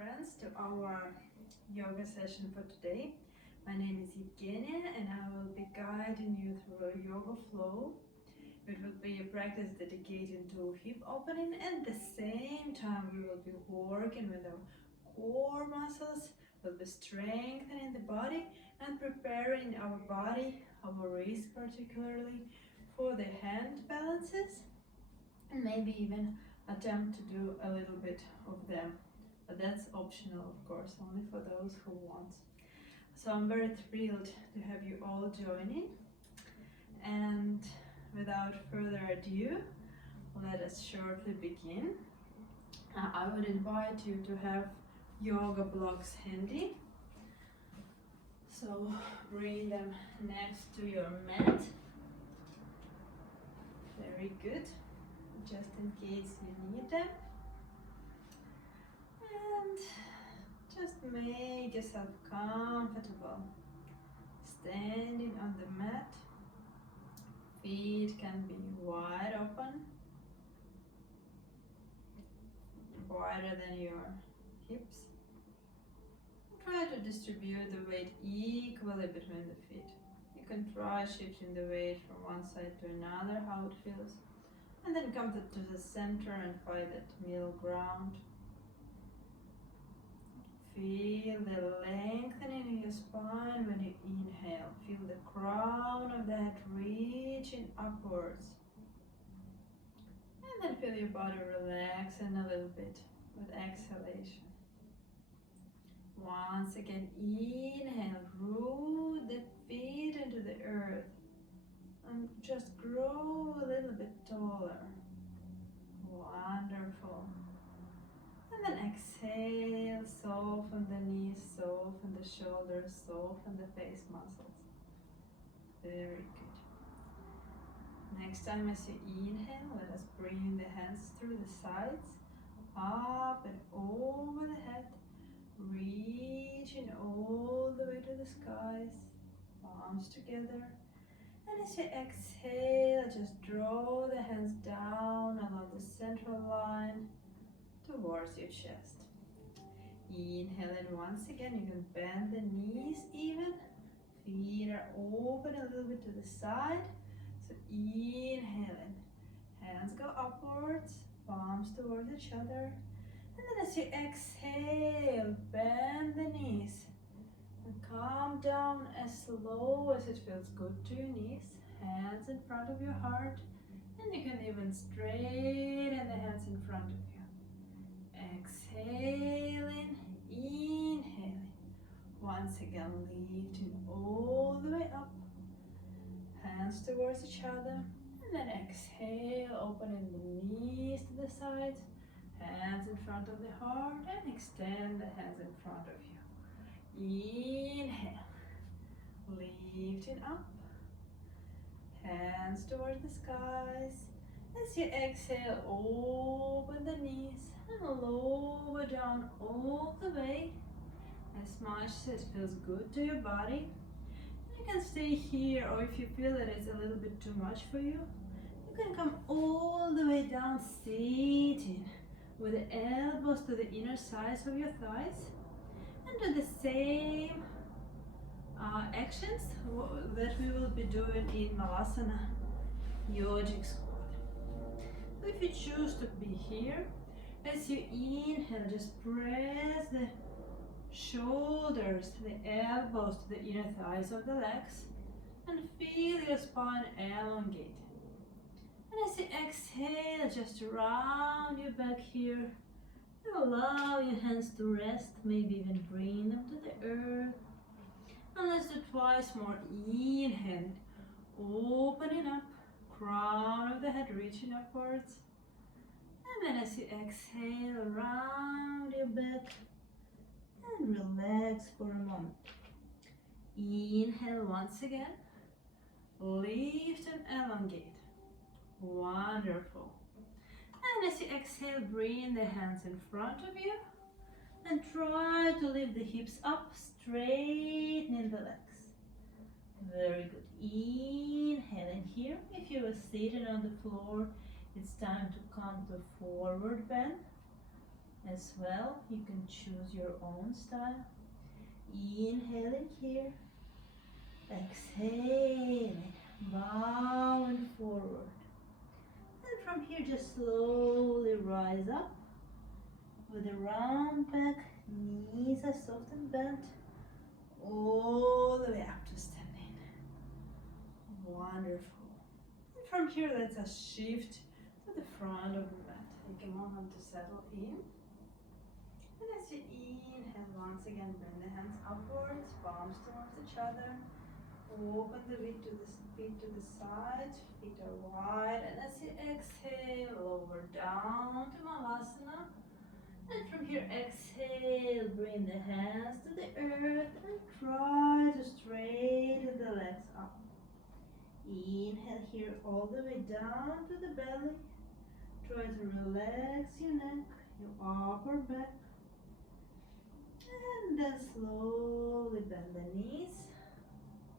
friends, to our yoga session for today. My name is Evgenia and I will be guiding you through a yoga flow. It will be a practice dedicated to hip opening, and at the same time we will be working with our core muscles. We'll be strengthening the body and preparing our body, our wrists particularly, for the hand balances, and maybe even attempt to do a little bit of them, but that's optional, of course, only for those who want. So I'm very thrilled to have you all joining, and without further ado, let us shortly begin. I would invite you to have yoga blocks handy, so bring them next to your mat. Very good, just in case you need them. And just make yourself comfortable standing on the mat. Feet can be wide open, wider than your hips. Try to distribute the weight equally between the feet. You can try shifting the weight from one side to another, how it feels, and then come to the center and find that middle ground. Feel the lengthening in your spine when you inhale. Feel the crown of the head reaching upwards. And then feel your body relaxing a little bit with exhalation. Once again, inhale, root the feet into the earth and just grow a little bit taller. Wonderful. And then exhale, soften the knees, soften the shoulders, soften the face muscles. Very good. Next time as you inhale, let us bring the hands through the sides, up and over the head, reaching all the way to the skies, palms together. And as you exhale, just draw the hands down along the central line towards your chest. Inhale, and once again you can bend the knees even. Feet are open a little bit to the side. So inhale in. Hands go upwards, palms towards each other. And then as you exhale, bend the knees. And come down as slow as it feels good to your knees. Hands in front of your heart. And you can even straighten the hands in front of you. Exhaling, inhaling. Once again, lifting all the way up. Hands towards each other. And then exhale, opening the knees to the sides. Hands in front of the heart. And extend the hands in front of you. Inhale. Lifting up. Hands towards the skies. As you exhale, open the knees and lower down all the way, as much as it feels good to your body. You can stay here, or if you feel that it's a little bit too much for you, you can come all the way down, sitting with the elbows to the inner sides of your thighs, and do the same actions that we will be doing in Bakasana, yogic squat. If you choose to be here, as you inhale, just press the shoulders, the elbows to the inner thighs of the legs, and feel your spine elongate. And as you exhale, just round your back here, and allow your hands to rest, maybe even bring them to the earth. And let's do twice more. Inhale, opening up, crown of the head reaching upwards. And then as you exhale, round your back and relax for a moment. Inhale once again, lift and elongate. Wonderful. And as you exhale, bring the hands in front of you and try to lift the hips up, straightening the legs. Very good. Inhale in here. If you were sitting on the floor, it's time to come to forward bend. as well. You can choose your own style. Inhaling here, exhaling, bowing forward. And from here just slowly rise up with a round back, knees are soft and bent, all the way up to standing. Wonderful. And from here let's just shift to the front of the mat. Take a moment to settle in. And as you inhale, once again bring the hands upwards, palms towards each other. Open the feet to the side, feet are wide. And as you exhale, lower down to Malasana. And from here, exhale, bring the hands to the earth and try to straighten the legs up. Inhale here all the way down to the belly. Try to relax your neck, your upper back. And then slowly bend the knees.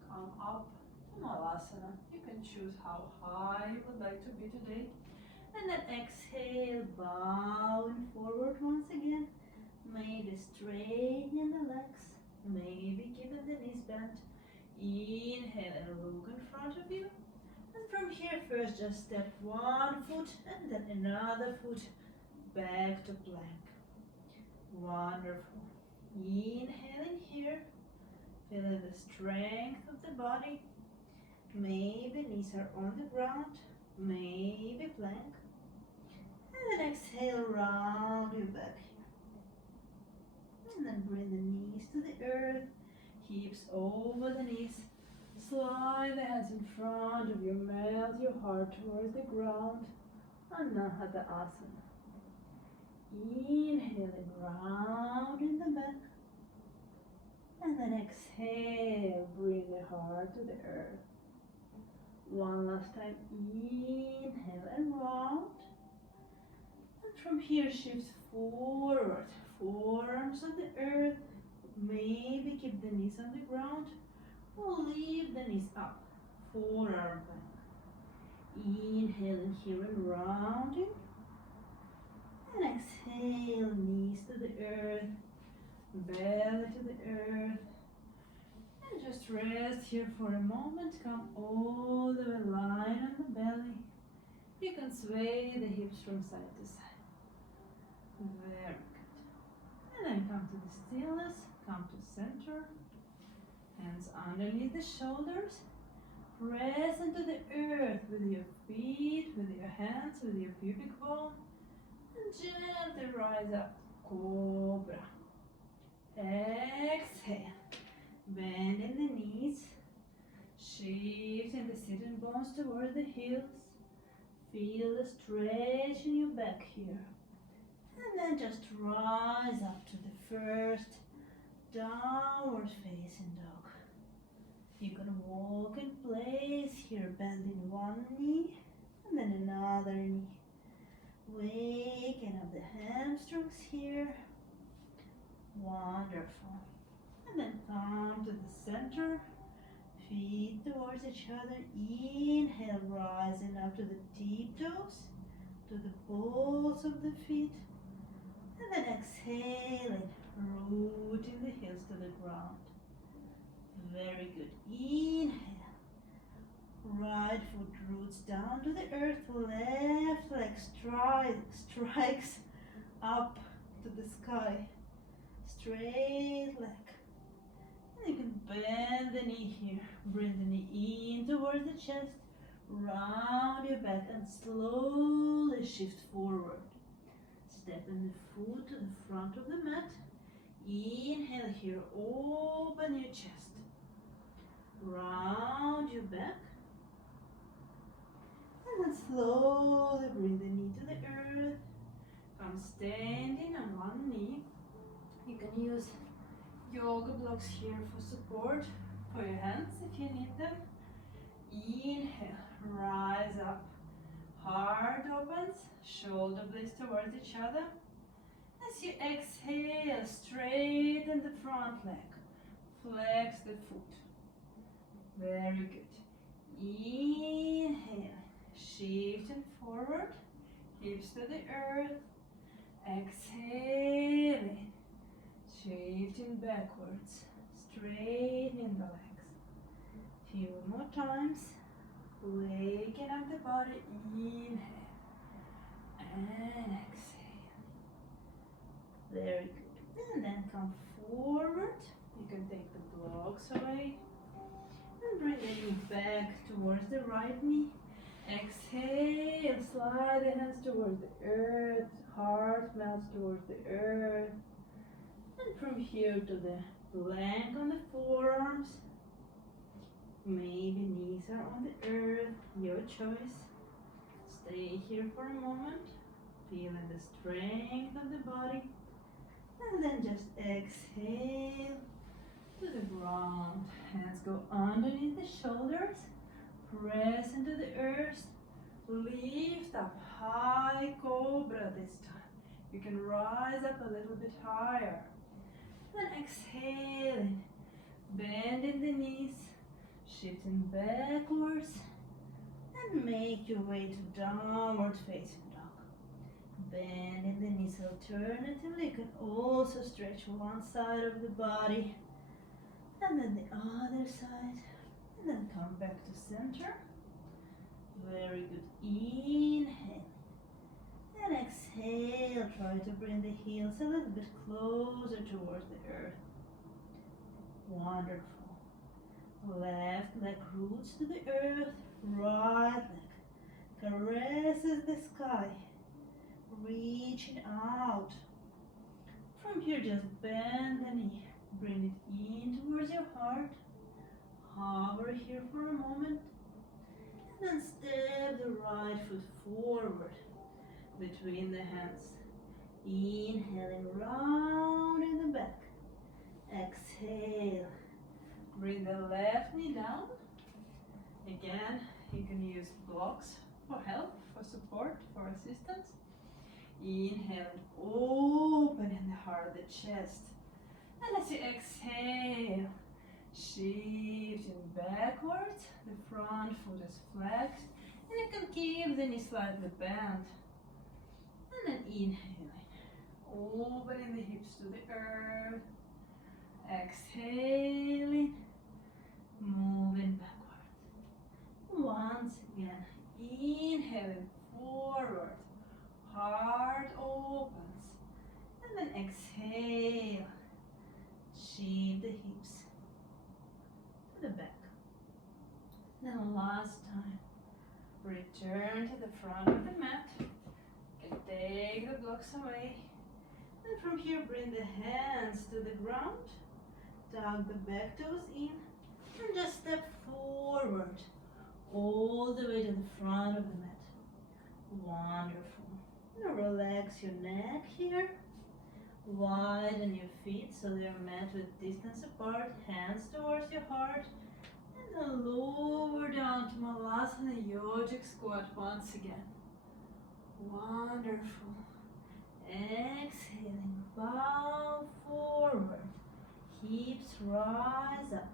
Come up to Malasana. You can choose how high you would like to be today. And then exhale, bowing forward once again. Maybe straightening the legs. Maybe keeping the knees bent. Inhale and look in front of you. And from here, first just step one foot and then another foot back to plank. Wonderful. Inhaling here. Feeling the strength of the body. Maybe knees are on the ground. Maybe plank. And then exhale, round your back here. And then bring the knees to the earth, hips over the knees. Slide the hands in front of you, melt your heart towards the ground. Anahata Asana. Inhaling, round in the back. And then exhale, bring the heart to the earth. One last time, inhale and round. And from here, shift forward, forearms on the earth. Maybe keep the knees on the ground or leave the knees up, forearm plank. Inhaling here and rounding. And exhale, knees to the earth, belly to the earth. And just rest here for a moment. Come all the way, line on the belly. You can sway the hips from side to side. Very good. And then come to the stillness, come to center. Hands underneath the shoulders. Press into the earth with your feet, with your hands, with your pubic bone. And gently rise up, Cobra. Exhale. Bending the knees. Shifting the sitting bones toward the heels. Feel the stretch in your back here. And then just rise up to the first downward facing dog. You can walk in place here, bending one knee and then another knee. Waking up the hamstrings here. Wonderful. And then come to the center. Feet towards each other. Inhale, rising up to the deep toes, to the balls of the feet. And then exhaling, rooting the heels to the ground. Very good. Inhale. Right foot roots down to the earth. Left leg strikes up to the sky. Straight leg. And you can bend the knee here. Bring the knee in towards the chest. Round your back and slowly shift forward. Step in the foot to the front of the mat. Inhale here. Open your chest. Round your back. And then slowly bring the knee to the earth. Come standing on one knee. You can use yoga blocks here for support for your hands if you need them. Inhale, rise up. Heart opens, shoulder blades towards each other. As you exhale, straighten the front leg. Flex the foot. Very good. Inhale, shifting forward, hips to the earth. Exhaling, shifting backwards, straightening the legs. Few more times. Waking up the body, inhale and exhale. Very good. And then come forward. You can take the blocks away and bring the knee back towards the right knee. Exhale, slide the hands towards the earth, heart melts towards the earth. And from here to the plank on the forearms. Maybe knees are on the earth, your choice. Stay here for a moment, feeling the strength of the body. And then just exhale to the ground. Hands go underneath the shoulders. Press into the earth. Lift up, high cobra this time. You can rise up a little bit higher. Then exhaling, bending the knees, shifting backwards, and make your way to downward facing dog. Bending the knees alternatively. You can also stretch one side of the body and then the other side, and then come back to center. Very good. Inhale and exhale. Try to bring the heels a little bit closer towards the earth. Wonderful. Left leg roots to the earth. Right leg caresses the sky. Reaching out. From here, just bend the knee. Bring it in towards your heart. Hover here for a moment. And then step the right foot forward between the hands. Inhaling round in the back. Exhale. Bring the left knee down. Again, you can use blocks for help, for support, for assistance. Inhale, opening the heart of the chest. And as you exhale, shifting backwards, the front foot is flexed, and you can keep the knee slightly bent. And then inhaling, opening the hips to the earth, exhaling, moving backwards. Once again, inhaling forward, heart opens, and then exhale, shift the hips to the back. Then last time, return to the front of the mat. You can take the blocks away. And from here, bring the hands to the ground. Tuck the back toes in. And just step forward all the way to the front of the mat. Wonderful. Now relax your neck here. Widen your feet so they're met with distance apart. Hands towards your heart. And then lower down to Malasana Yogic Squat once again. Wonderful. Exhaling, bow forward. Hips rise up.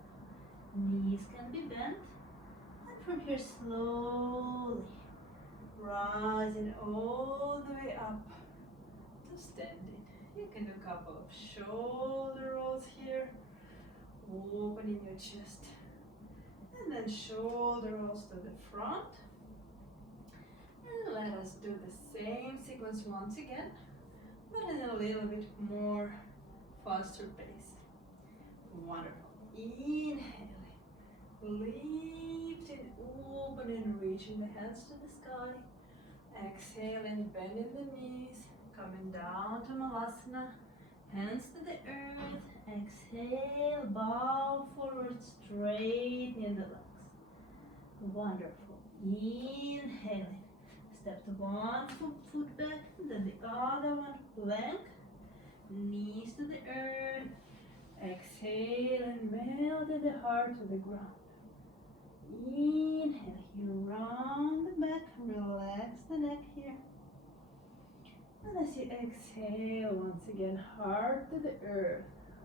Knees can be bent. And from here slowly rising all the way up to standing. You can do a couple of shoulder rolls here. Opening your chest. And then shoulder rolls to the front. And let us do the same sequence once again, but in a little bit more faster pace. Wonderful. Inhaling, lifting, opening, reaching the hands to the sky. Exhaling, bending the knees, coming down to Malasana. Hands to the earth. Exhale, bow forward, straightening the legs. Wonderful. Inhaling. Step to one foot back, then the other one, plank, knees to the earth, exhale and melt the heart to the ground. Inhale, here round the back, relax the neck here. And as you exhale, once again, heart to the earth,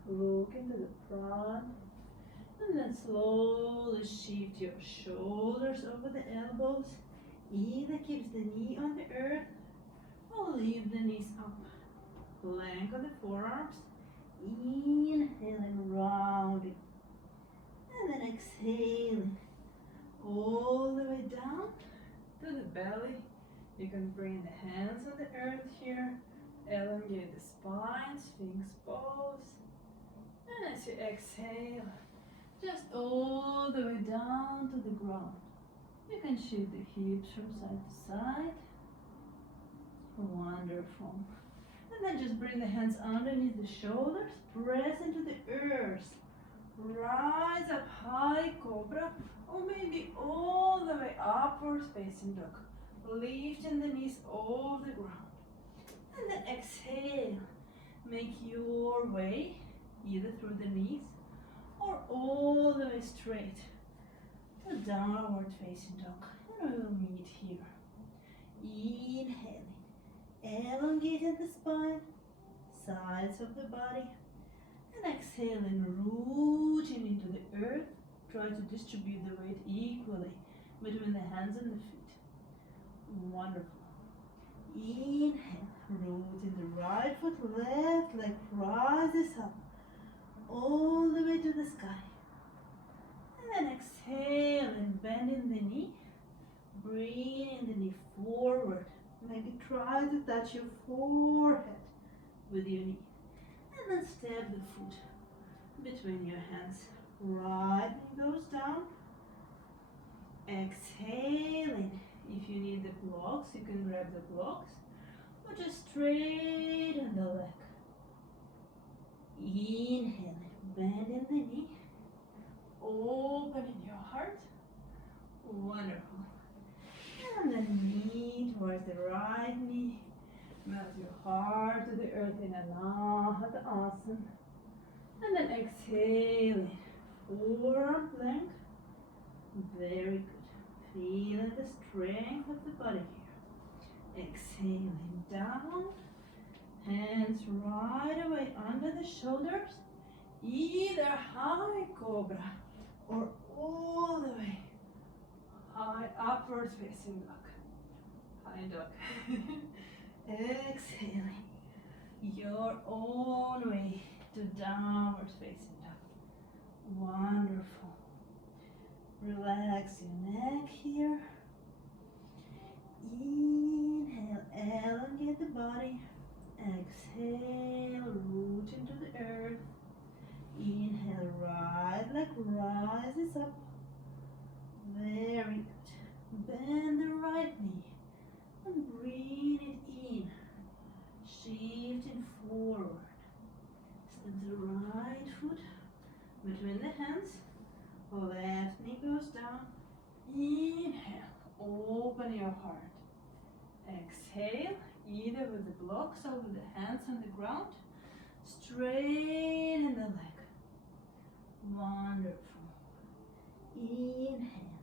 look into the front, and then slowly shift your shoulders over the elbows. Either keeps the knee on the earth or leave the knees up. plank of the forearms. Inhaling, rounding. And then exhaling all the way down to the belly. You can bring the hands on the earth here. Elongate the spine, Sphinx pose. And as you exhale, just all the way down to the ground. You can shift the hips from side to side. Wonderful. And then just bring the hands underneath the shoulders. Press into the earth. Rise up, high cobra. Or maybe all the way upwards facing dog. Lifting the knees off the ground. And then exhale. Make your way either through the knees or all the way straight to downward facing dog. And we will meet here. Inhaling, elongating the spine, sides of the body, and exhaling, rooting into the earth. Try to distribute the weight equally between the hands and the feet. Wonderful. Inhale, rooting the right foot, left leg rises up all the way to the sky. And then exhale and bending the knee, bringing the knee forward. Maybe try to touch your forehead with your knee. And then step the foot between your hands. Right knee goes down. Exhaling. If you need the blocks, you can grab the blocks or just straighten the leg. Inhaling, bending the knee, opening your heart. Wonderful. And then knee towards the right knee. Melt your heart to the earth in Anahata Asana. And then exhaling, forearm plank. Very good. Feeling the strength of the body here. Exhaling down. Hands right away under the shoulders. Either high cobra or all the way high upwards facing dog. High dog. Exhaling your own way to downward facing dog. Wonderful. Relax your neck here. Inhale, elongate the body. Exhale, root into the earth. Inhale, right leg rises up. Very good. Bend the right knee and bring it in. Shifting forward. Step the right foot between the hands. Left knee goes down. Inhale, open your heart. Exhale, either with the blocks or with the hands on the ground. Straighten the leg. Wonderful. Inhale.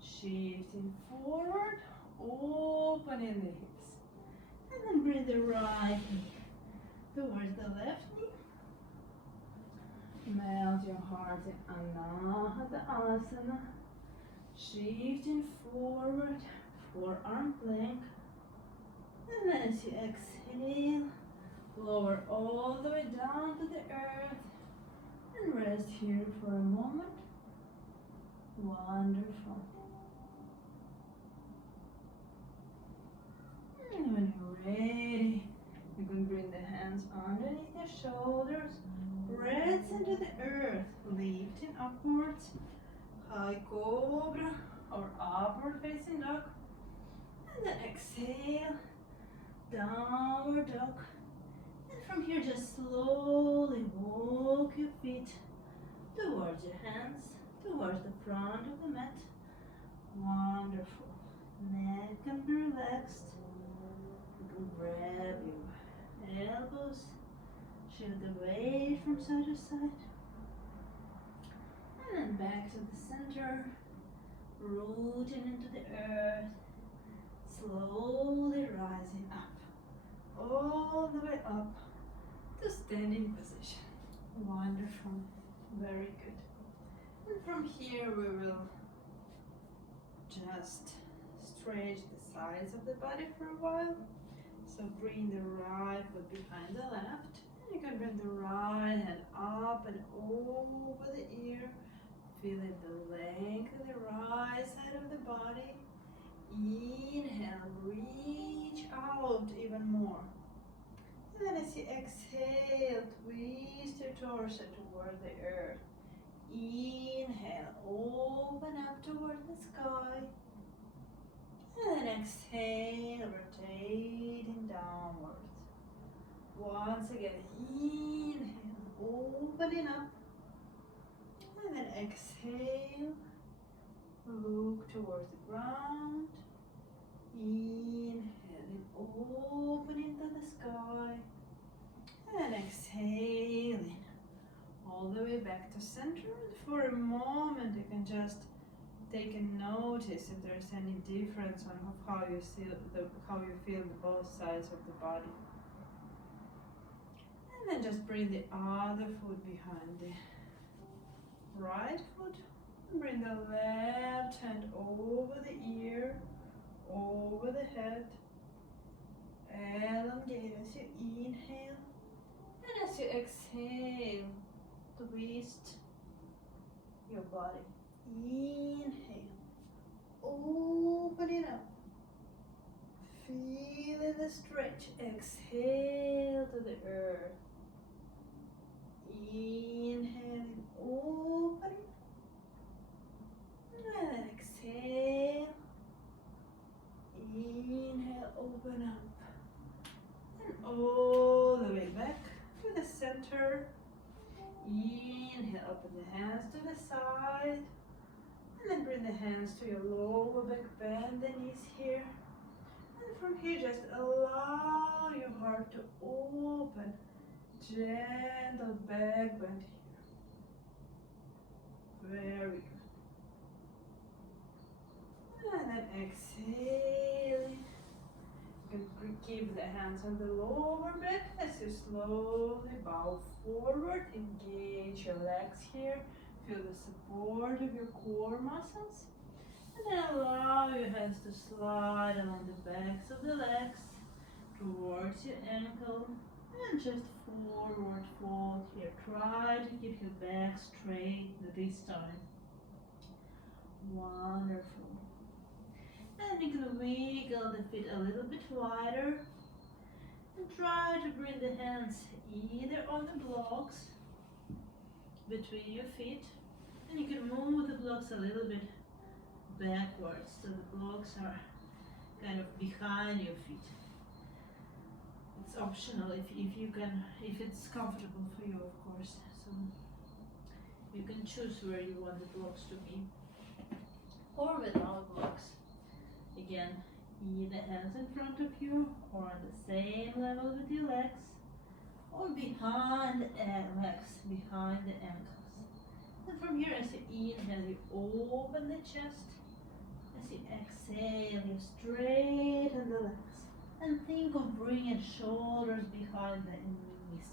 Shifting forward, opening the hips. And then bring the right knee towards the left knee. Melt your heart in Anahata Asana. Shifting forward, forearm plank. And then as you exhale, lower all the way down to the earth. And rest here for a moment. Wonderful. And when you're ready, you can bring the hands underneath your shoulders. Press into the earth, lifting upwards, high cobra or upward facing dog. And then exhale, downward dog. And from here just slowly walk your feet towards your hands, towards the front of the mat. Wonderful. Neck can be relaxed. You can grab your elbows. Shift the weight from side to side. And then back to the center. Rooting into the earth. Slowly rising up. All the way up to standing position. Wonderful. Very good. And from here we will just stretch the sides of the body for a while. So bring the right foot behind the left. You can bring the right hand up and over the ear, feeling the length of the right side of the body. Inhale, reach out even more. And then as you exhale, twist your torso toward the earth. Inhale, open up toward the sky. And then exhale, rotating downwards. Once again, inhale, opening up. And then exhale, look towards the ground. Inhaling, opening to the sky. And exhaling, all the way back to center. For a moment, you can just take a notice if there's any difference on how you feel the both sides of the body. And then just bring the other foot behind the right foot. Bring the left hand over the ear, over the head. Elongate as you inhale. And as you exhale, twist your body. Inhale, open it up. Feel the stretch. Exhale to the earth. Inhaling, opening. And then exhale. Inhale, open up. And all the way back to the center. Inhale, open the hands to the side. And then bring the hands to your lower back, bend the knees here. And from here, just allow your heart to open. Gentle back bend here. Very good. And then exhaling. You can keep the hands on the lower back as you slowly bow forward. Engage your legs here. Feel the support of your core muscles. And then allow your hands to slide along the backs of the legs towards your ankle. And just forward fold here. Try to keep your back straight this time. Wonderful. And you can wiggle the feet a little bit wider. And try to bring the hands either on the blocks between your feet. And you can move the blocks a little bit backwards so the blocks are kind of behind your feet. It's optional if it's comfortable for you, of course. So you can choose where you want the blocks to be, or without blocks. Again, either hands in front of you, or on the same level with your legs, or behind the legs, behind the ankles. And from here, as you inhale, you open the chest. As you exhale, you straighten the legs. And think of bringing shoulders behind the knees.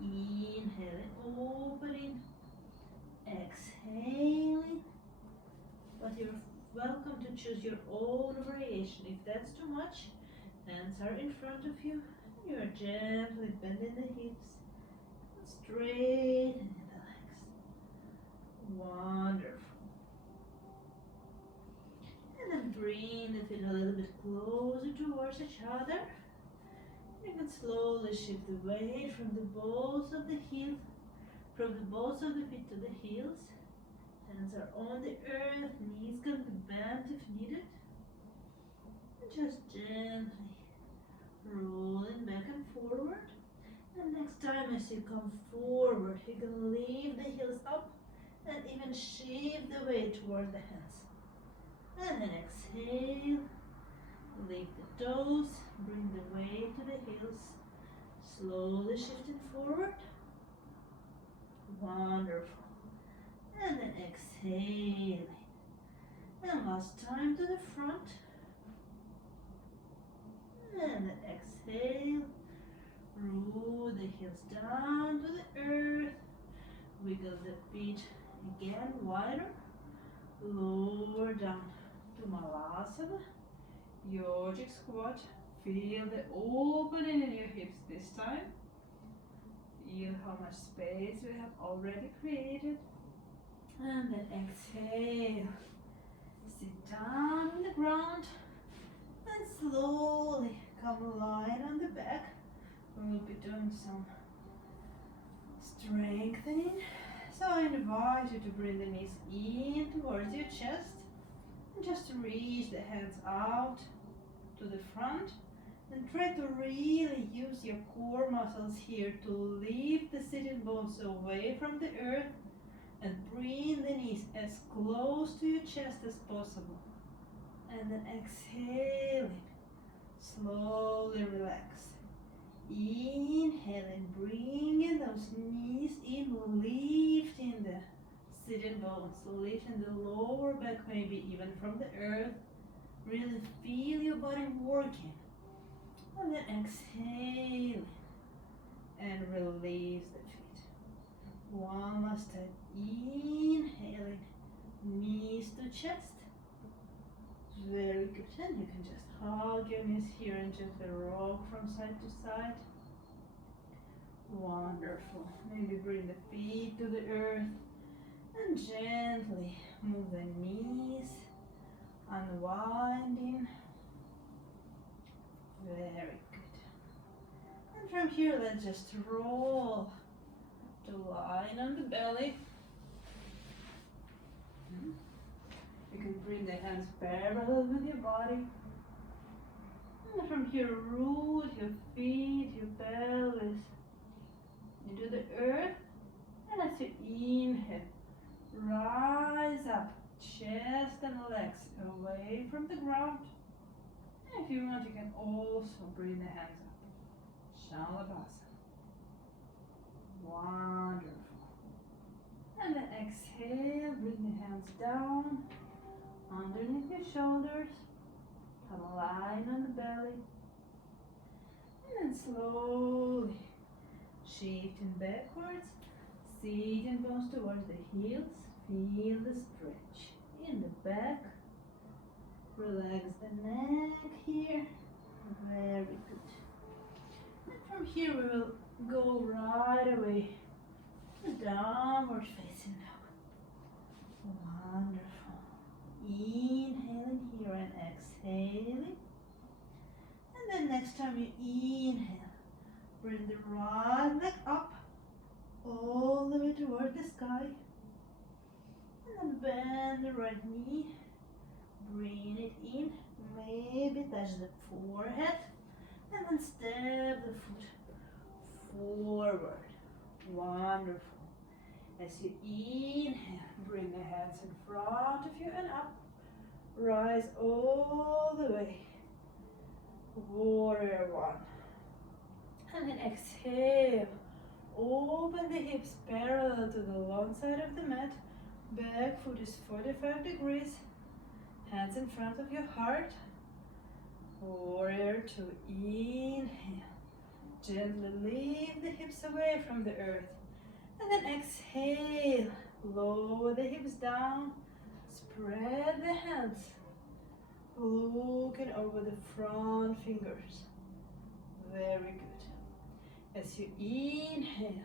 Inhaling, opening, exhaling. But you're welcome to choose your own variation. If that's too much, hands are in front of you. You are gently bending the hips, straightening the legs. Wonderful. And then bring the feet a little bit closer towards each other. You can slowly shift the weight from the balls of the heels, from the balls of the feet to the heels. Hands are on the earth, knees can be bent if needed. And just gently rolling back and forward. And next time as you come forward, you can leave the heels up and even shift the weight toward the hands. And then exhale, lift the toes, bring the weight to the heels, slowly shifting forward. Wonderful. And then exhaling. And last time to the front. And then exhale. Roll the heels down to the earth. Wiggle the feet again wider. Lower down to Malasana. Yogic squat. Feel the opening in your hips this time. Feel how much space we have already created. And then exhale. Sit down on the ground and slowly come lying on the back. We'll be doing some strengthening. So I invite you to bring the knees in towards your chest and just reach the hands out to the front and try to really use your core muscles here to lift the sitting bones away from the earth and bring the knees as close to your chest as possible. And then exhaling, slowly relax. Inhaling, bringing those knees in, lifting the sitting bones, lifting the lower back, maybe even from the earth. Really feel your body working. And then exhale and release the feet. One last time. Inhaling, knees to chest. Very good. And you can just hug your knees here and gently rock from side to side. Wonderful. Maybe bring the feet to the earth and gently move the knees, unwinding. Very good. And from here, let's just roll to line on the belly. You can bring the hands parallel with your body. And from here, root your feet, your pelvis into the earth. And as you inhale, rise up, chest and legs away from the ground. And if you want, you can also bring the hands up. Shalabhasana. Wonderful. And then exhale, bring the hands down underneath your shoulders. Come line on the belly. And then slowly shifting backwards, sitting bones towards the heels. Feel the stretch in the back. Relax the neck here. Very good. And from here we will go right away to downward facing dog. Wonderful. Inhaling here and exhaling. And then next time you inhale, bring the right leg up all the way toward the sky. And then bend the right knee. Bring it in. Maybe touch the forehead. And then step the foot forward. Wonderful. As you inhale, bring the hands in front of you and up. Rise all the way. Warrior one. And then exhale. Open the hips parallel to the long side of the mat. Back foot is 45 degrees. Hands in front of your heart. Warrior two. Inhale. Gently lift the hips away from the earth. And then exhale. Lower the hips down. Spread the hands. Looking over the front fingers. Very good. As you inhale,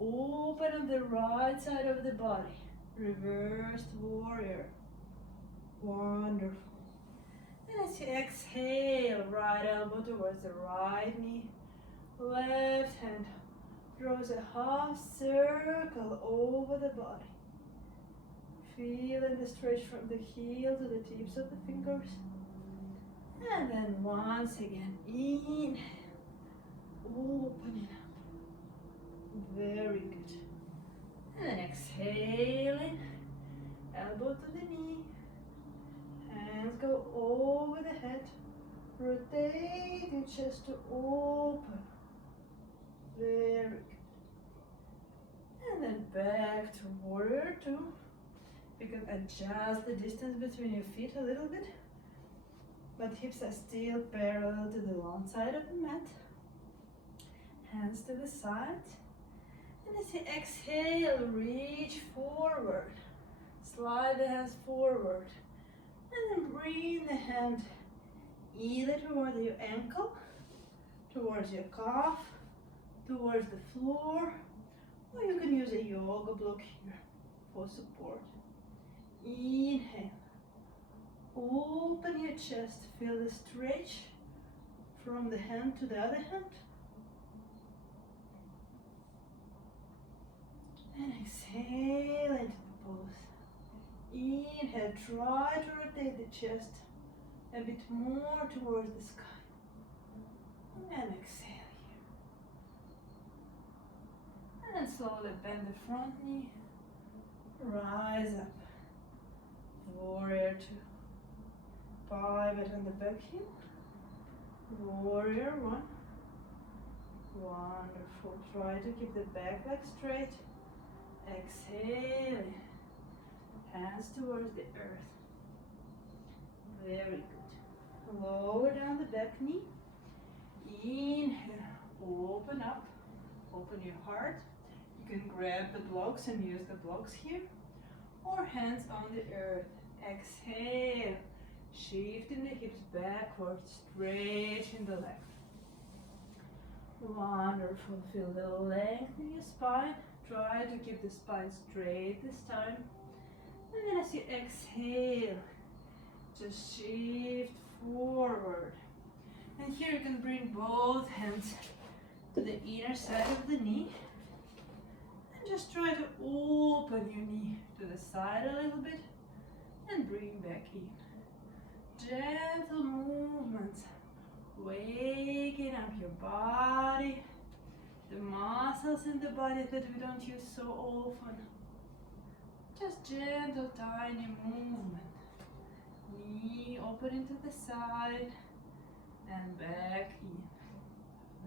open up the right side of the body. Reversed warrior. Wonderful. And as you exhale, right elbow towards the right knee. Left hand draws a half circle over the body. Feeling the stretch from the heel to the tips of the fingers. And then once again, inhale, opening up. Very good. And then exhaling, elbow to the knee. Hands go over the head. Rotate your chest to open. Very good. And then back to warrior two. You can adjust the distance between your feet a little bit, but hips are still parallel to the long side of the mat. Hands to the side. And as you exhale, reach forward. Slide the hands forward. And then bring the hand either towards your ankle, towards your calf, towards the floor, or you can use a yoga block here for support. Inhale. Open your chest, feel the stretch from the hand to the other hand. And exhale into the pose. Inhale, try to rotate the chest a bit more towards the sky. And exhale here. And slowly bend the front knee. Rise up. Warrior two. Pivot on the back heel. Warrior one. Wonderful. Try to keep the back leg straight. Exhale. Hands towards the earth. Very good. Lower down the back knee. Inhale. Open up. Open your heart. You can grab the blocks and use the blocks here. Or hands on the earth. Exhale. Shifting the hips backwards. Stretching the leg. Wonderful. Feel the length in your spine. Try to keep the spine straight this time. And then as you exhale, just shift forward. And here you can bring both hands to the inner side of the knee. And just try to open your knee to the side a little bit and bring back in. Gentle movements, waking up your body, the muscles in the body that we don't use so often. Just gentle, tiny movement. Knee opening to the side and back in.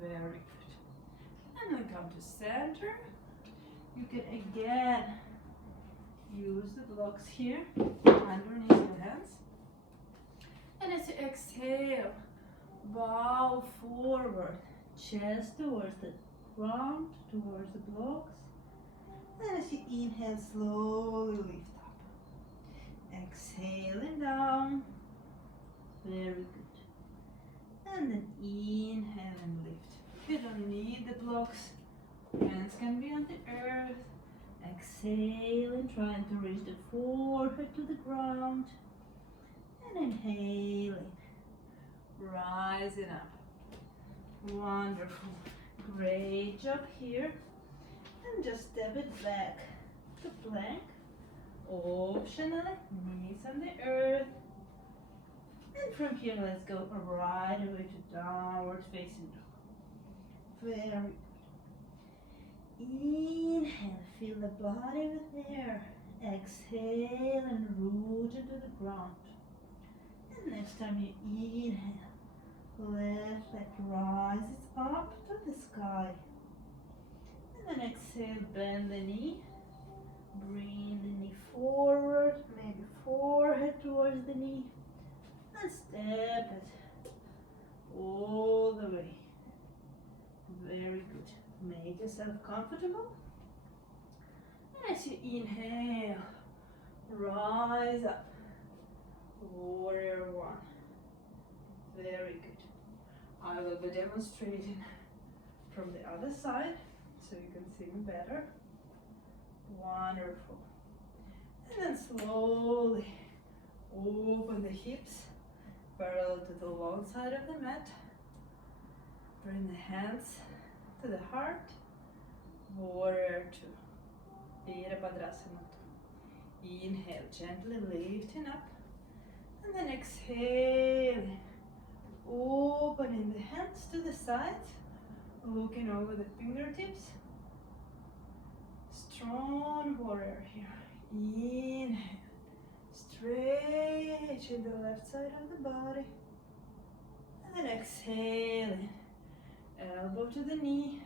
Very good. And then come to center. You can again use the blocks here underneath your hands. And as you exhale, bow forward, chest towards the ground, towards the blocks. And as you inhale, slowly lift up. Exhaling down. Very good. And then inhale and lift. You don't need the blocks. Hands can be on the earth. Exhaling, trying to reach the forehead to the ground. And inhaling. Rising up. Wonderful. Great job here. And just step it back to plank. Optionally, knees on the earth. And from here, let's go right away to downward facing dog. Very good. Inhale, feel the body with air. Exhale and root into the ground. And next time you inhale, left leg rises up to the sky. And then exhale, bend the knee. Bring the knee forward, maybe forehead towards the knee. And step it all the way. Very good. Make yourself comfortable. And as you inhale, rise up. Warrior one. Very good. I will be demonstrating from the other side so you can see me better. Wonderful. And then slowly open the hips parallel to the long side of the mat. Bring the hands to the heart. Warrior two. Virabhadrasana. Inhale, gently lifting up. And then exhaling. Opening the hands to the sides. Looking over the fingertips. Strong warrior here. Inhale. Stretching the left side of the body. And then exhaling. Elbow to the knee.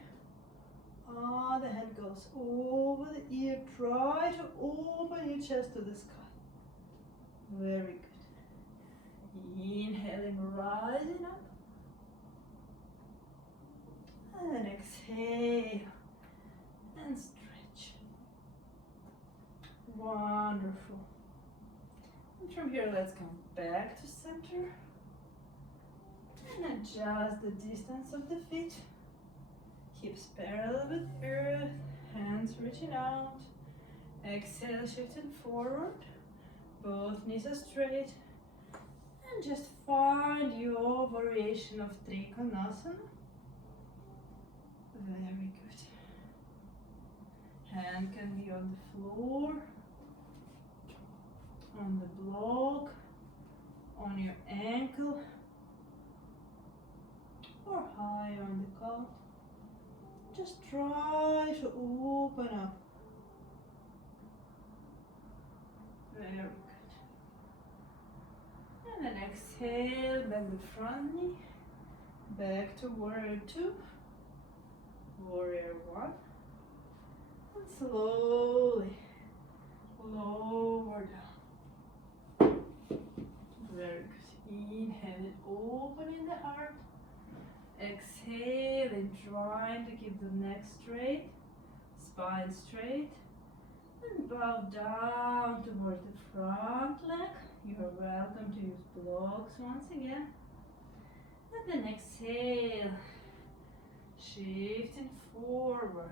The head goes over the ear. Try to open your chest to the sky. Very good. Inhaling, rising up. And then exhale. And stretch. Wonderful. And from here, let's come back to center. And adjust the distance of the feet. Hips parallel with earth, hands reaching out. Exhale, shifting forward. Both knees are straight. And just find your variation of Trikonasana. Very good. Hand can be on the floor, on the block, on your ankle, or high on the calf. Just try to open up. Very good. And then exhale, bend the front knee. Back to warrior 2, warrior 1. And slowly lower down. Very good. Inhale and opening the heart. Exhale and trying to keep the neck straight, spine straight. And bow down toward the front leg. You are welcome to use blocks once again. And then exhale, shifting forward.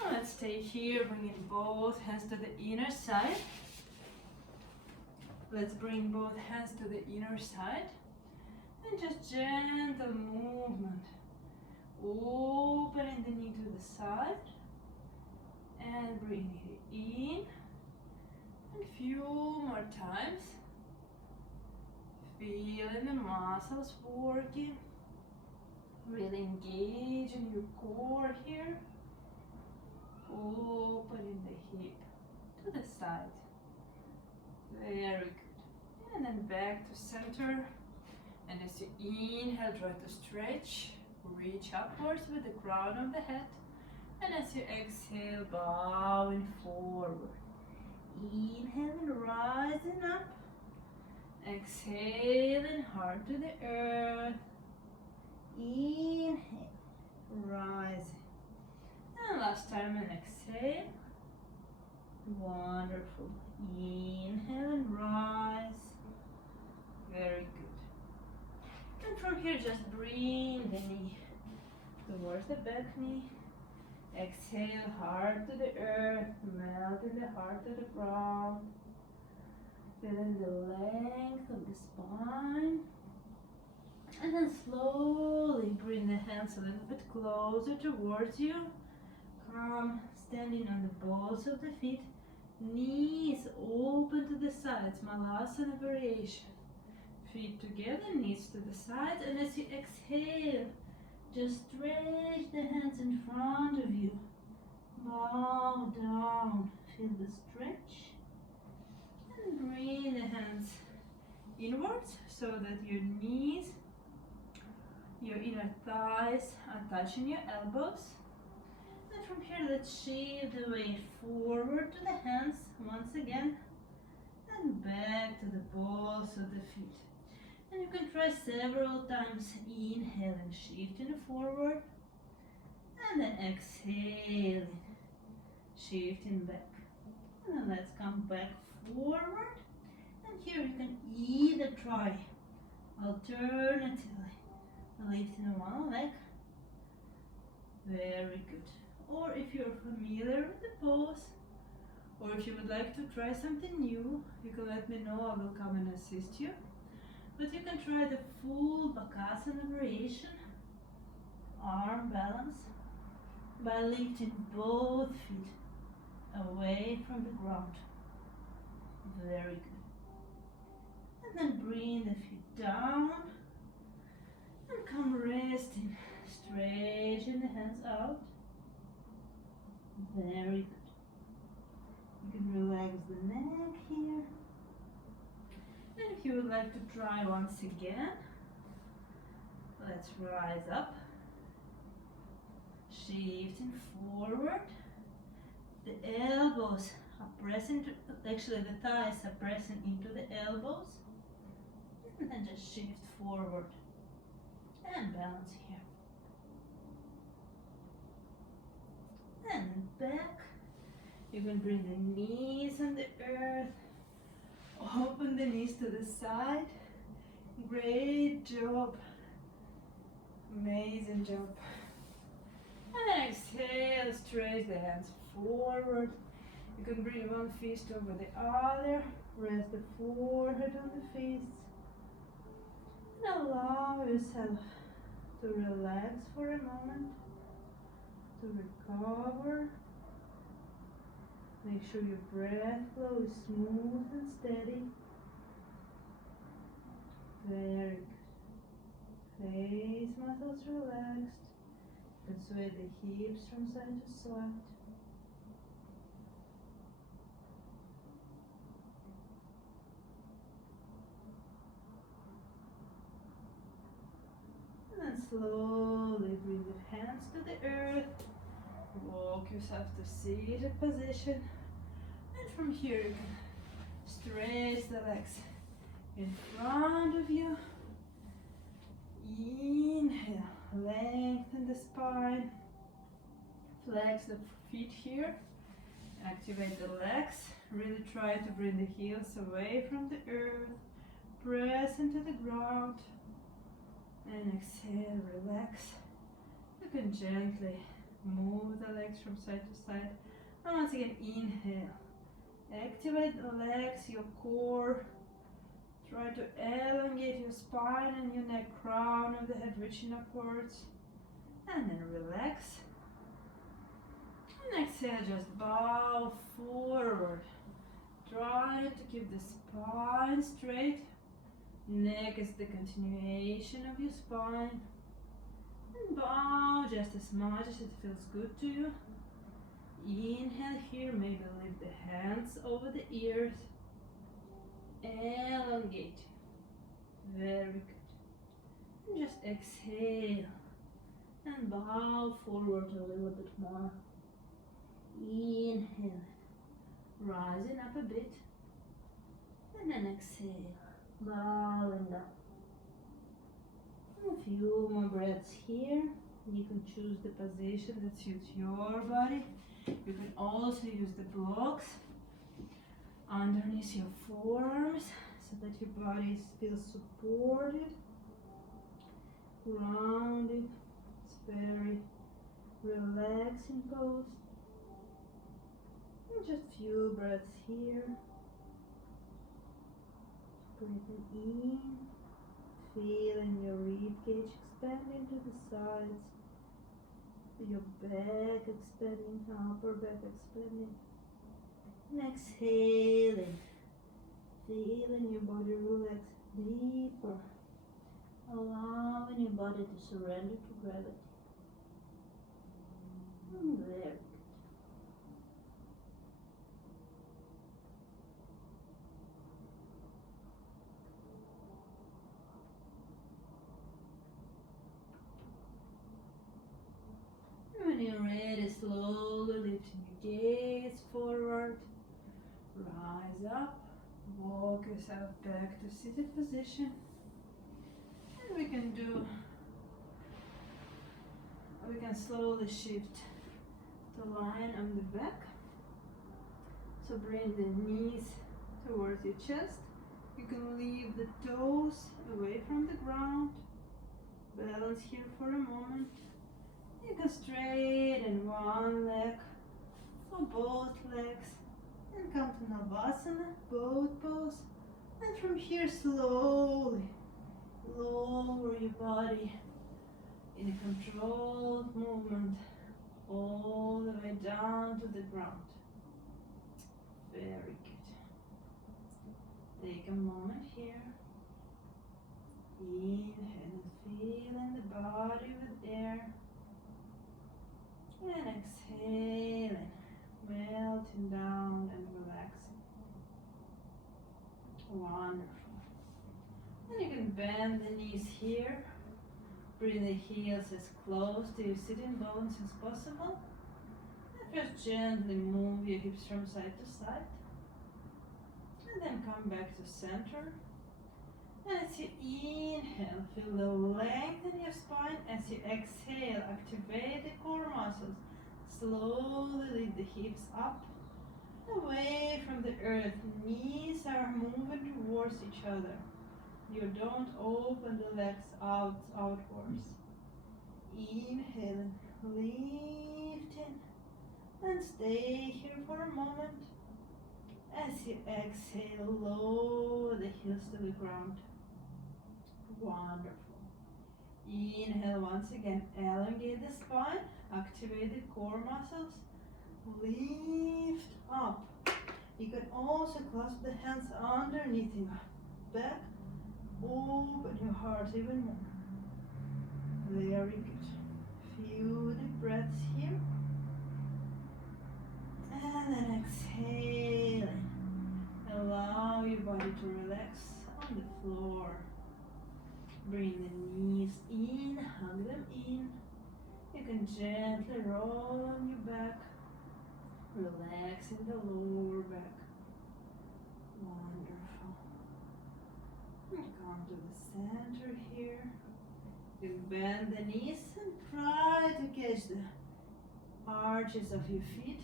Now let's stay here, bringing both hands to the inner side. Let's bring both hands to the inner side. And just gentle movement. Opening the knee to the side. And bringing it in. And a few more times. Feeling the muscles working. Really engage in your core here. Opening the hip to the side. Very good. And then back to center. And as you inhale, try to stretch. Reach upwards with the crown of the head. And as you exhale, bowing forward. Inhaling, rising up. Exhaling, heart to the earth. Inhale, rising. And last time, and exhale. Wonderful. Inhale and rise. Very good. And from here, just bring the knee towards the back knee. Exhale, heart to the earth, melting the heart to the ground. Feeling the length of the spine. And then slowly bring the hands a little bit closer towards you. Come standing on the balls of the feet. Knees open to the sides, Malasana variation. Feet together, knees to the sides, and as you exhale, just stretch the hands in front of you. Bow down, feel the stretch. And bring the hands inwards so that your knees, your inner thighs are touching your elbows. And from here, let's shift the weight forward to the hands once again and back to the balls of the feet. And you can try several times. Inhaling, shifting forward, and then exhaling, shifting back. And then let's come back forward. And here you can either try alternatively lifting one leg. Very good. Or if you're familiar with the pose, or if you would like to try something new, you can let me know. I will come and assist you. But you can try the full Bakasana variation, arm balance, by lifting both feet away from the ground. Very good. And then bring the feet down and come resting, stretching the hands out. Very good. You can relax the neck here. And if you would like to try once again, let's rise up, shifting forward. The elbows are pressing, actually the thighs are pressing into the elbows. And then just shift forward and balance here. And back. You can bring the knees on the earth. Open the knees to the side. Great job. Amazing job. And exhale, stretch the hands forward. You can bring one fist over the other. Rest the forehead on the fists. And allow yourself to relax for a moment. To recover. Make sure your breath flow is smooth and steady. Very good. Face muscles relaxed. You can sway the hips from side to side. And then slowly bring the hands to the earth. Walk yourself to seated position. And from here you can stretch the legs in front of you. Inhale, lengthen the spine. Flex the feet here. Activate the legs. Really try to bring the heels away from the earth. Press into the ground. And exhale, relax. You can gently move the legs from side to side. And once again, inhale. Activate the legs, your core. Try to elongate your spine and your neck, crown of the head reaching upwards. And then relax. And exhale, just bow forward. Try to keep the spine straight. Neck is the continuation of your spine. And bow just as much as it feels good to you. Inhale here, maybe lift the hands over the ears. Elongate. Very good. And just exhale. And bow forward a little bit more. Inhale. Rising up a bit. And then exhale. Bowing down. A few more breaths here. You can choose the position that suits your body. You can also use the blocks underneath your forearms so that your body feels supported, grounded. It's very relaxing pose. And just a few breaths here. Breathing in, feeling your rib cage expanding to the sides, your back expanding, upper back expanding. And exhaling, feeling your body relax deeper, allowing your body to surrender to gravity. And very good. When you're ready, slowly lifting your gaze forward. Rise up, walk yourself back to seated position. And we can slowly shift to line on the back. So bring the knees towards your chest. You can leave the toes away from the ground. Balance here for a moment. You can straighten one leg or both legs. And come to Navasana, both pose. And from here slowly lower your body in a controlled movement all the way down to the ground. Very good. Take a moment here. Inhale and feeling the body with air. And exhaling. Melting down and relaxing. Wonderful. And you can bend the knees here. Bring the heels as close to your sitting bones as possible. And just gently move your hips from side to side. And then come back to center. And as you inhale, feel the length in your spine. As you exhale, activate the core muscles. Slowly lift the hips up, away from the earth. Knees are moving towards each other. You don't open the legs outwards. Inhale, lifting, and stay here for a moment. As you exhale, lower the heels to the ground. Wonderful. Inhale once again, elongate the spine, activate the core muscles, lift up. You can also clasp the hands underneath your back, open your heart even more. Very good. Few deep breaths here. And then exhaling. Allow your body to relax on the floor. Bring the knees in, hug them in. You can gently roll on your back, relaxing the lower back. Wonderful. And come to the center here. You bend the knees and try to catch the arches of your feet,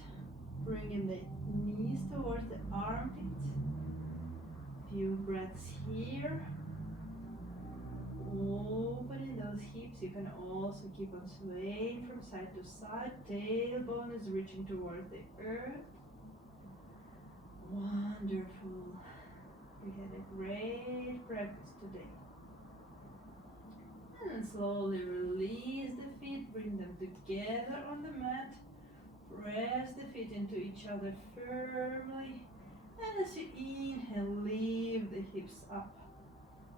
bringing the knees towards the armpits. Few breaths here. Opening those hips. You can also keep on swaying from side to side. Tailbone is reaching towards the earth. Wonderful. We had a great practice today. And slowly release the feet, bring them together on the mat. Press the feet into each other firmly. And as you inhale, lift the hips up.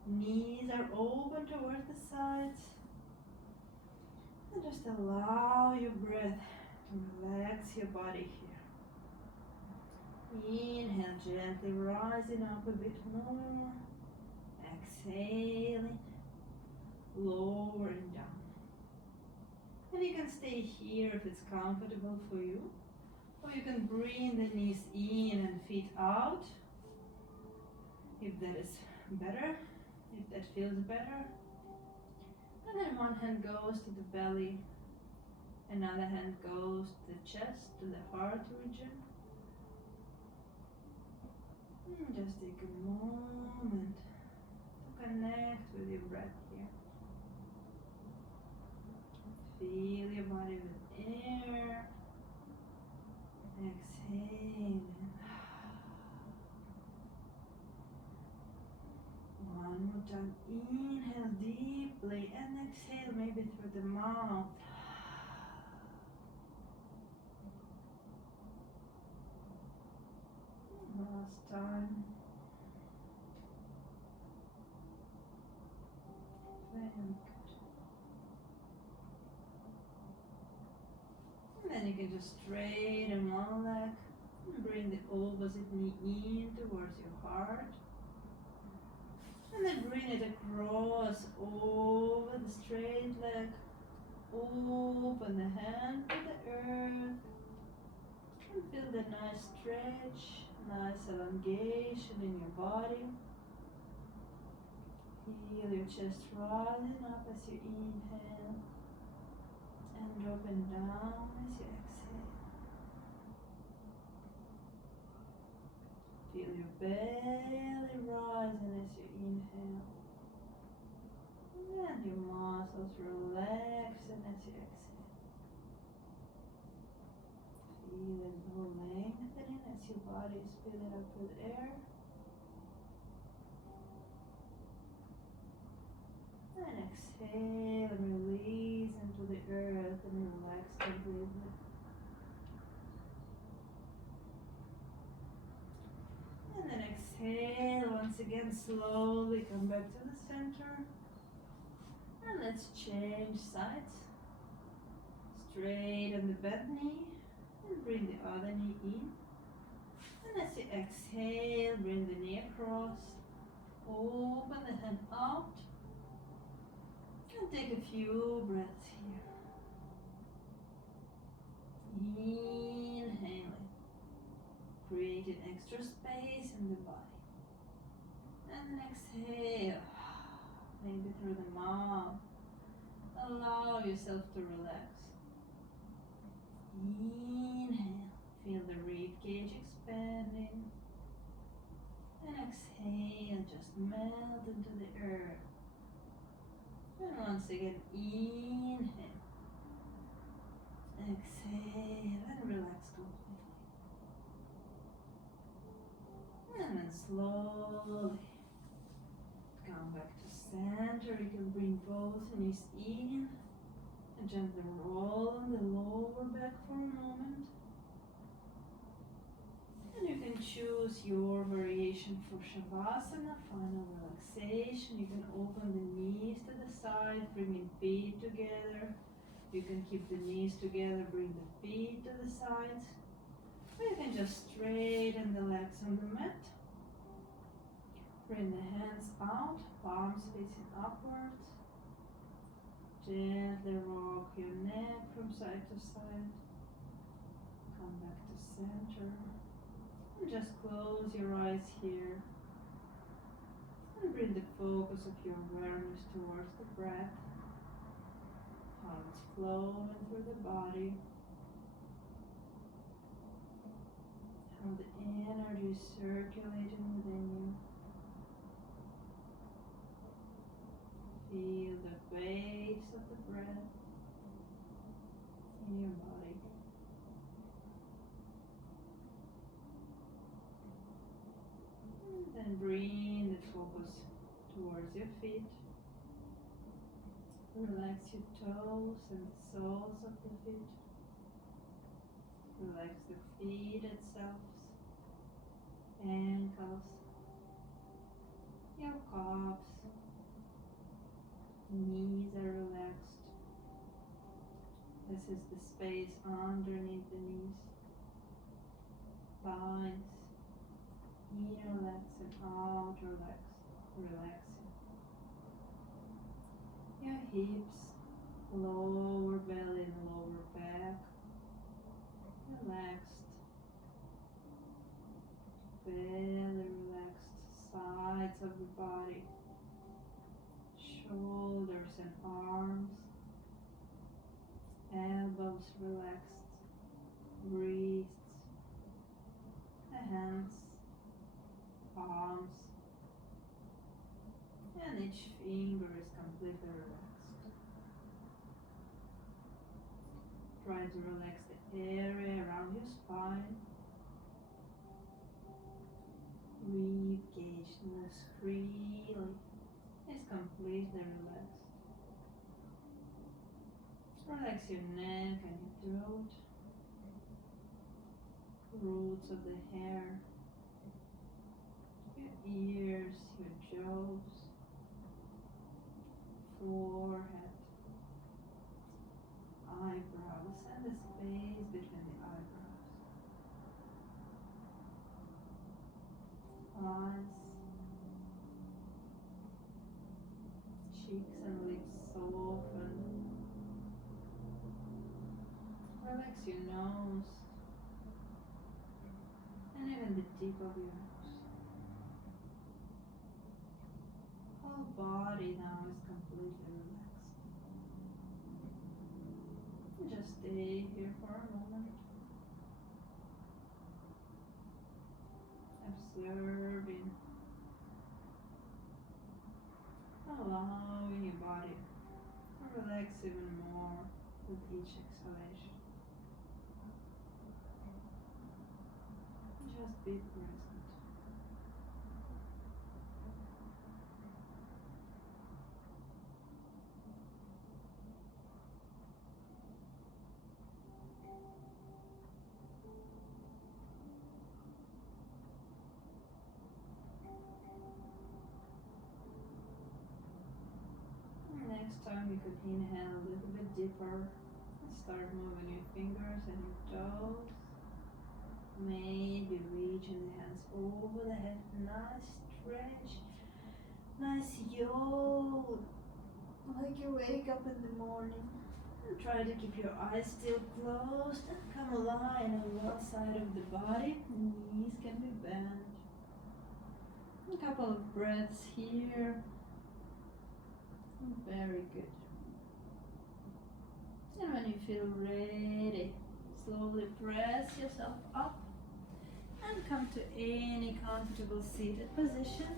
Knees are open towards the sides. And just allow your breath to relax your body here. Inhale, gently rising up a bit more. Exhaling, lowering down. And you can stay here if it's comfortable for you. Or you can bring the knees in and feet out. If that is better. If that feels better. And then one hand goes to the belly, another hand goes to the chest, to the heart region. And just take a moment to connect with your breath here. Fill your body with air. Exhaling. One more time. Inhale deeply and exhale maybe through the mouth. Last time. Very good. And then you can just straighten one leg and bring the opposite knee in towards your heart. And then bring it across over the straight leg. Open the hand to the earth. And feel the nice stretch, nice elongation in your body. Feel your chest rising up as you inhale. And dropping down as you exhale. Feel your belly rising as you inhale. And your muscles relaxing as you exhale. Feel it lengthening as your body is filling up with air. And exhale and release into the earth and relax completely. And then exhale once again, slowly come back to the center. And let's change sides. Straighten the bent knee and bring the other knee in. And as you exhale, bring the knee across. Open the hand out. And take a few breaths here. Inhaling. Creating extra space in the body. And then exhale. Maybe through the mouth. Allow yourself to relax. Inhale. Feel the rib cage expanding. And exhale, just melt into the earth. And once again, inhale. Exhale and relax completely. And then slowly come back to center. You can bring both knees in and gently roll on the lower back for a moment. And you can choose your variation for Shavasana, final relaxation. You can open the knees to the side, bringing feet together. You can keep the knees together, bring the feet to the sides. Or you can just straighten the legs on the mat. Bring the hands out, palms facing upwards. Gently rock your neck from side to side. Come back to center. And just close your eyes here. And bring the focus of your awareness towards the breath. How it's flowing through the body. How the energy is circulating within you. Feel the waves of the breath in your body. And then bring the focus towards your feet. Relax your toes and the soles of the feet. Relax the feet itself, ankles, your calves, knees are relaxed. This is the space underneath the knees. Thighs, inner legs and outer legs, relaxing. Your hips, lower belly and lower back, relaxed. Belly relaxed, sides of the body, shoulders and arms, elbows relaxed, wrists, the hands, palms, and each finger is completely relaxed. Try to relax the area around your spine. Rib cage moves freely. It's completely relaxed. Relax your neck and your throat. Roots of the hair. Your ears, your jaws. Forehead. Eyebrows and the space between the eyebrows. Eyes, cheeks and lips soften. Relax your nose and even the tip of your nose. Whole body now is completely relaxed. Just stay here for a moment. Observing, allowing your body to relax even more with each exhalation. Just be present. Next time you could inhale a little bit deeper and start moving your fingers and your toes. Maybe reaching the hands over the head. Nice stretch. Nice yawn. Like you wake up in the morning. And try to keep your eyes still closed and come alive on one side of the body. Knees can be bent. A couple of breaths here. Very good. And when you feel ready, slowly press yourself up And come to any comfortable seated position,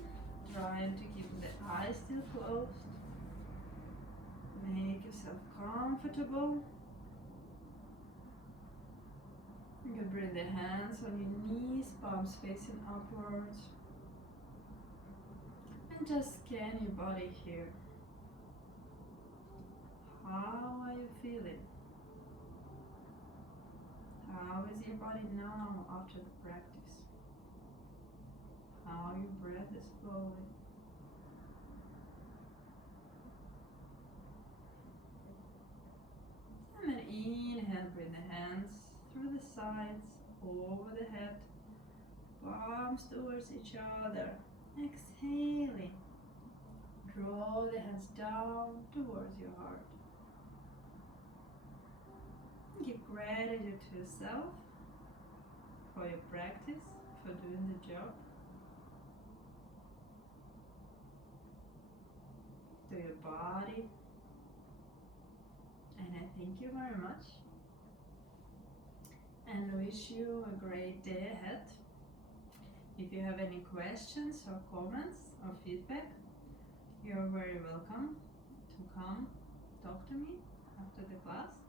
trying to keep the eyes still closed. Make yourself comfortable. You can bring the hands on your knees, palms facing upwards. And just scan your body here. How are you feeling? How is your body now after the practice? How your breath is flowing? And then inhale, bring the hands through the sides, over the head, palms towards each other. Exhaling, draw the hands down towards your heart. Give gratitude to yourself for your practice, for doing the job, to your body, and I thank you very much and wish you a great day ahead. If you have any questions or comments or feedback, you're very welcome to come talk to me after the class.